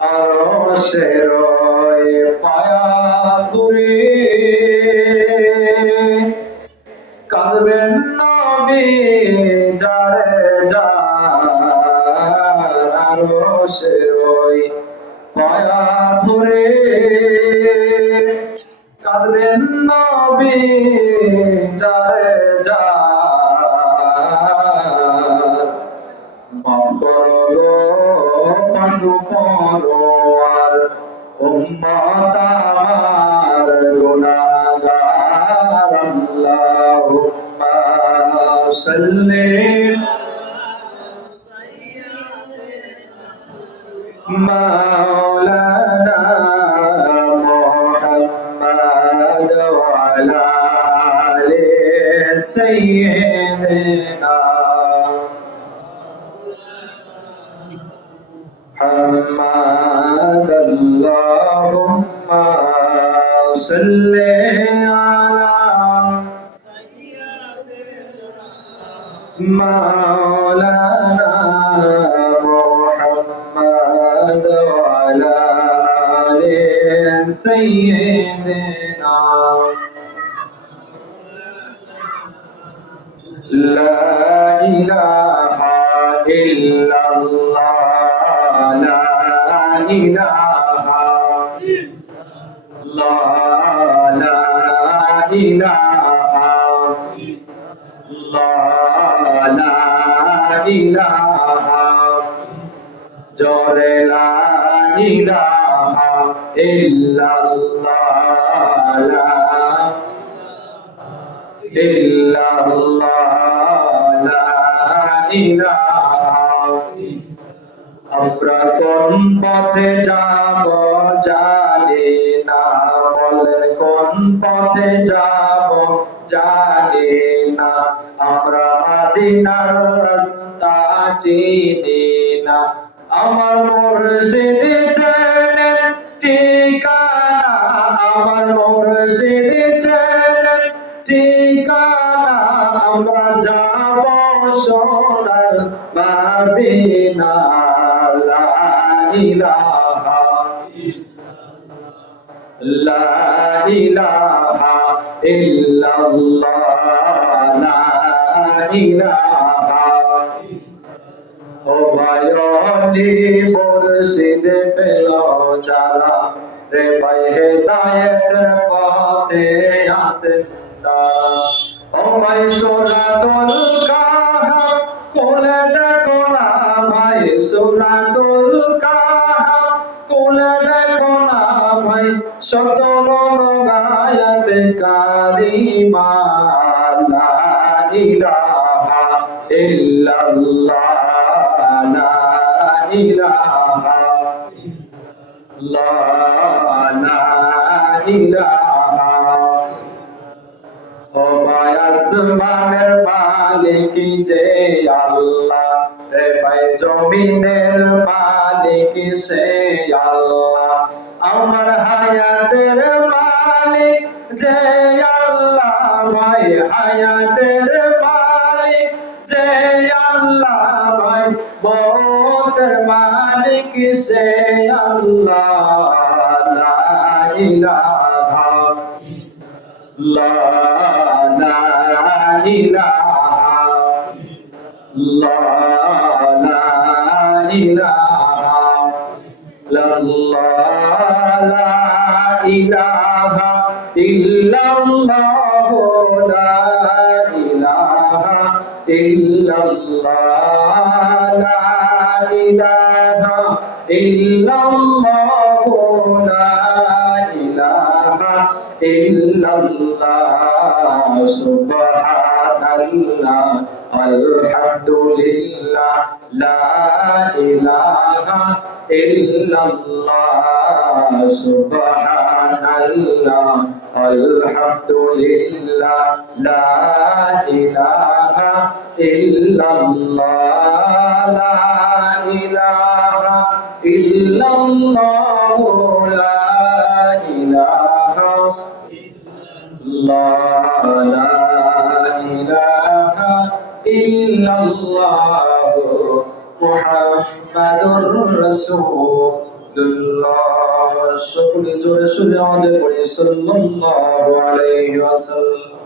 আরশের ওই পায়া ধরে কাঁদবেন নবী যারে যার আরশের ওই পায়া ধরে কাঁদবেন নবী যারে যার মাফ করো গো পাণ্ডু পরোয়ার উম্মত আমার গুনাহগার আল্লাহুম্মা সাল্লি মাওলানা মুহাম্মদ ওয়া আলা আলি সাইয়্যিদিনা محمد اللهم صل على مولانا محمد وعلى آل سيدنا لا إله إلا الله لا إله لا إله لا إله জোরে লা ইলাহা ইল্লাল্লাহ লা ইল্লাল্লাহ লা ইলাহা আমরা কোন পথে যাব জানি না বলেন কোন পথে যাব জানি না আমরা মদিনার রাস্তা চিনি না আমার মুর্শিদ চেনেন ঠিকানা আমার মুর্শিদ চেনেন ঠিকানা আমরা যাব সোনার মদিনা লা ইলাহা লা ইলাহা ইল্লাল্লাহ লা ইলাহা ও ভাইলি মুর্শিদ পেলো যারা রে ভাই হেদায়েতের পথে আসেন তারা ও ভাই সূরাতুল কাহফ কোলে দেখো না ভাই সূরাতুল কাহফ কোলে দেখো না ভাই শত আয়াতে কারিমা লা ইলাহা ইল্লাল্লাহ লা ইলাহা লা ইলাহা ও ভাই আসমানের মালিক যে আল্লাহ রে ভাই জমিনের মালিক সে আল্লাহ আমার হায়াতের মালিক যে আল্লাহ ভাই হায়াতের মালিক যে আল্লাহ ভাই মৌতের মালিক সে আল্লাহ লা ইলাহা লা ইলাহা লা ইলাহা ইল্লাল্লাহ লা ইলাহা ইল্লাল্লাহ লা ইলাহা ইল্লাল্লাহ লা ইলাহা ইল্লাল্লাহ লা ইলাহা ইল্লাল্লাহ সুবহানাল্লাহ আলহামদুলিল্লাহ লা ইলাহা ইল্লাল্লাহ সুবহানাল্লাহ আলহামদুলিল্লাহ লা ইলাহা ইল্লাল্লাহ লা ইলাহা ইল্লাল্লাহ লা ইলাহা ইল্লাল্লাহ লা ইলাহা ইল্লাল্লাহ মুহাম্মাদুর রাসূলুল্লাহ আব্দুল্লাহ সকলে জোরে শুনে আমাদের পড়ি সাল্লাল্লাহু আলাইহি ওয়াসাল্লাম।